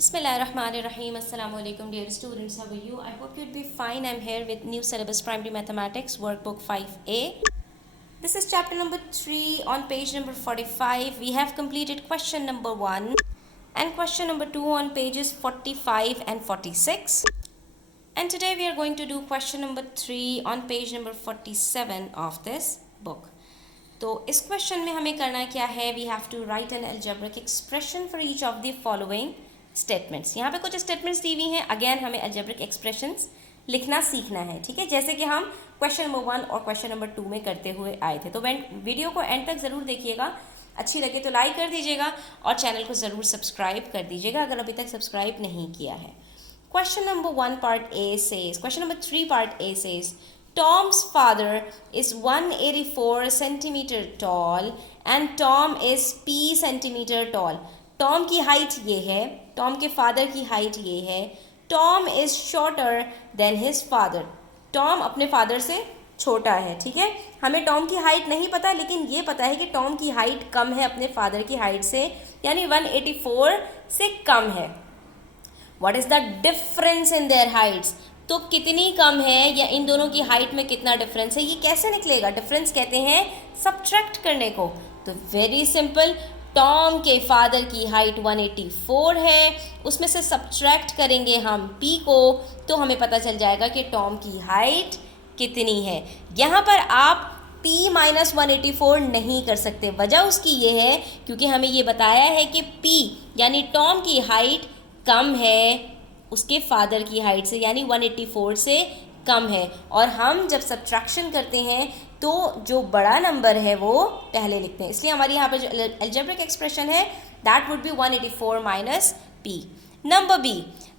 Bismillahirrahmanirrahim. Assalamu alaikum, dear students. How are you? I hope you'd be fine. I'm here with new syllabus primary mathematics workbook 5A. This is chapter number 3 on page number 45. We have completed question number 1 and question number 2 on pages 45 and 46. And today we are going to do question number 3 on page number 47 of this book. तो इस question में हमें करना क्या है? We have to write an algebraic expression for each of the following statements. यहाँ पे कुछ स्टेटमेंट्स दी हुई हैं. अगेन हमें अलजेब्रिक एक्सप्रेशंस लिखना सीखना है, ठीक है, जैसे कि हम क्वेश्चन नंबर 1 और क्वेश्चन नंबर 2 में करते हुए आए थे. तो वीडियो को एंड तक ज़रूर देखिएगा. अच्छी लगे तो लाइक कर दीजिएगा और चैनल को ज़रूर सब्सक्राइब कर दीजिएगा अगर अभी तक सब्सक्राइब नहीं किया है. Question number 1 part A says, question number 3 part A says, Tom's father is 184 centimeter tall and Tom is P centimeter tall. Tom की हाइट ये है, Tom के फादर की हाइट ये है. Tom is shorter than his father. Tom अपने father से छोटा है, ठीक है. हमें Tom की हाइट नहीं पता, लेकिन ये पता है कि Tom की हाइट कम है अपने फादर की हाइट से, यानी 184 से कम है. What is the difference in their heights? तो कितनी कम है या इन दोनों की हाइट में कितना डिफरेंस है, ये कैसे निकलेगा? डिफरेंस कहते हैं सब्ट्रैक्ट करने को. तो वेरी सिंपल, टॉम के फादर की हाइट 184 है, उसमें से सब्ट्रैक्ट करेंगे हम p को, तो हमें पता चल जाएगा कि टॉम की हाइट कितनी है. यहाँ पर आप p माइनस 184 नहीं कर सकते. वजह उसकी ये है क्योंकि हमें ये बताया है कि p यानी टॉम की हाइट कम है उसके फादर की हाइट से, यानी 184 से कम है. और हम जब सब्ट्रैक्शन करते हैं तो जो बड़ा नंबर है वो पहले लिखते हैं, इसलिए हमारी यहाँ पर जो अलजेब्रिक एक्सप्रेशन है that would be 184 minus p. Number b,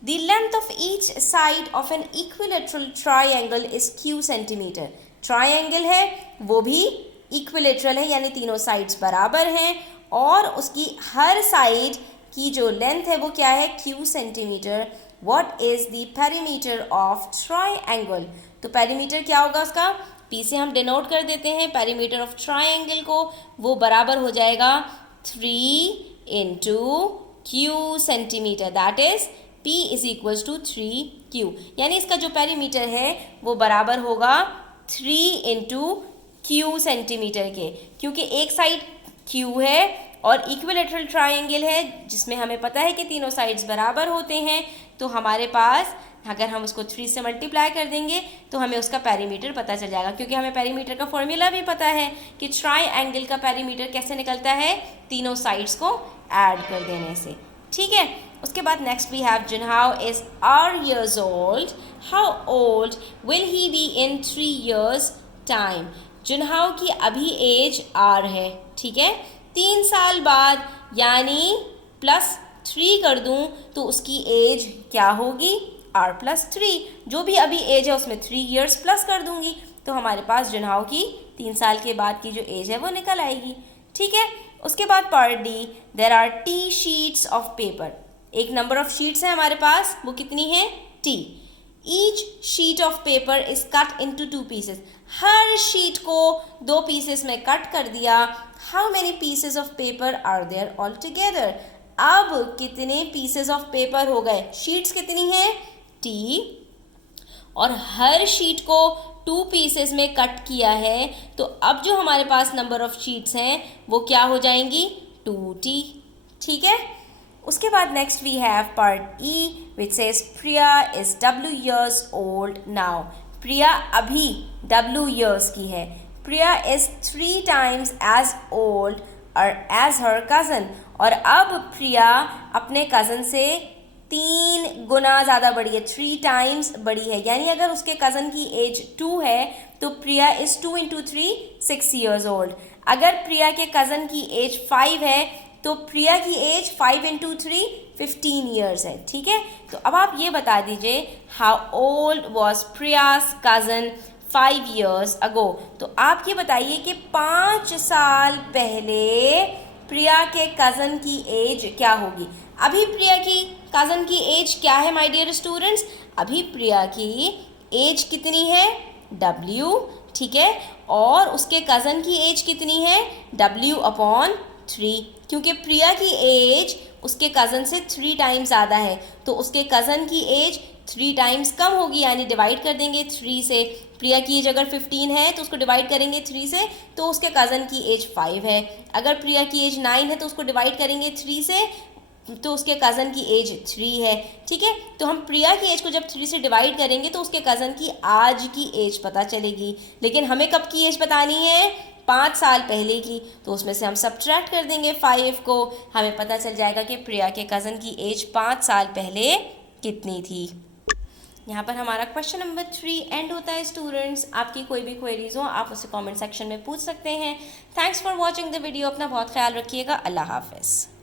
the length of each side of an equilateral triangle is q centimetre. Triangle है वो भी इक्विलेटरल है, यानी तीनों साइड्स बराबर हैं और उसकी हर साइड की जो लेंथ है वो क्या है? q centimetre. What is the perimeter of triangle? तो पेरीमीटर क्या होगा उसका? p से हम डिनोट कर देते हैं पेरीमीटर ऑफ ट्राइंगल को, वो बराबर हो जाएगा 3 into q centimetre, that is p is equals to 3q. यानी इसका जो पेरीमीटर है वो बराबर होगा 3 इंटू q सेंटीमीटर के, क्योंकि एक साइड q है और इक्विलेटरल ट्राइंगल है जिसमें हमें पता है कि तीनों साइड्स बराबर होते हैं. तो हमारे पास अगर हम उसको 3 से मल्टीप्लाई कर देंगे तो हमें उसका पेरीमीटर पता चल जाएगा, क्योंकि हमें पेरीमीटर का फॉर्मूला भी पता है कि ट्राइंगल का पेरीमीटर कैसे निकलता है? तीनों साइड्स को ऐड कर देने से, ठीक है. उसके बाद next we have Junhao is r years old. How old will he be in 3 years time? Junhao की अभी एज r है, ठीक है. 3 साल बाद यानी +3 कर दूं तो उसकी एज क्या होगी? r+3. जो भी अभी एज है उसमें 3 years प्लस कर दूंगी तो हमारे पास जुनहाओ की 3 साल के बाद की जो एज है वो निकल आएगी, ठीक है. उसके बाद part D, there are t sheets of paper. एक नंबर ऑफ शीट्स है हमारे पास, वो कितनी है? t. Each sheet of paper is cut into 2 pieces. हर शीट को 2 पीसेस में कट कर दिया. How many pieces of paper are there all together? अब कितने पीसेस ऑफ पेपर हो गए? शीट्स कितनी हैं? t. और हर शीट को 2 पीसेस में कट किया है, तो अब जो हमारे पास नंबर ऑफ शीट्स हैं वो क्या हो जाएंगी? 2t, ठीक है. उसके बाद next we have part E which says Priya is w years old now. Priya अभी w years की है. Priya is 3 times as old और एज हर कज़न. और अब प्रिया अपने कज़न से 3 गुना ज़्यादा बड़ी है, 3 times बड़ी है. यानी अगर उसके कज़न की एज 2 है तो प्रिया इज 2 इंटू 3 6 years old. अगर प्रिया के कज़न की एज 5 है तो प्रिया की एज 5 इंटू 3 15 years है, ठीक है. तो अब आप ये बता दीजिए how old was Priya's cousin 5 years ago. तो आप ये बताइए कि 5 साल पहले प्रिया के कज़न की एज क्या होगी? अभी प्रिया की कज़न की एज क्या है माय डियर स्टूडेंट्स? अभी प्रिया की एज कितनी है? w, ठीक है. और उसके कज़न की एज कितनी है? w/3, क्योंकि प्रिया की एज उसके कज़न से 3 टाइम्स ज़्यादा है, तो उसके कज़न की एज 3 टाइम्स कम होगी, यानी डिवाइड कर देंगे 3 से। प्रिया की एज अगर 15 है तो उसको डिवाइड करेंगे 3 से, तो उसके कज़न की एज 5 है। अगर प्रिया की एज 9 है तो उसको डिवाइड करेंगे 3 से, तो उसके कज़न की एज 3 है। ठीक है, तो हम प्रिया की एज को जब 3 से डिवाइड करेंगे तो उसके कज़न की आज की एज पता चलेगी, लेकिन हमें कब की एज बतानी है, 5 साल पहले की। तो उसमें से हम सब्ट्रैक्ट कर देंगे 5 को, हमें पता चल जाएगा कि प्रिया के कज़न की एज 5 साल पहले कितनी थी। यहाँ पर हमारा क्वेश्चन नंबर 3 एंड होता है। स्टूडेंट्स, आपकी कोई भी क्वेरीज हो आप उसे कमेंट सेक्शन में पूछ सकते हैं। Thanks for watching the video. अपना बहुत ख्याल रखिएगा। अल्लाह हाफ़िज़।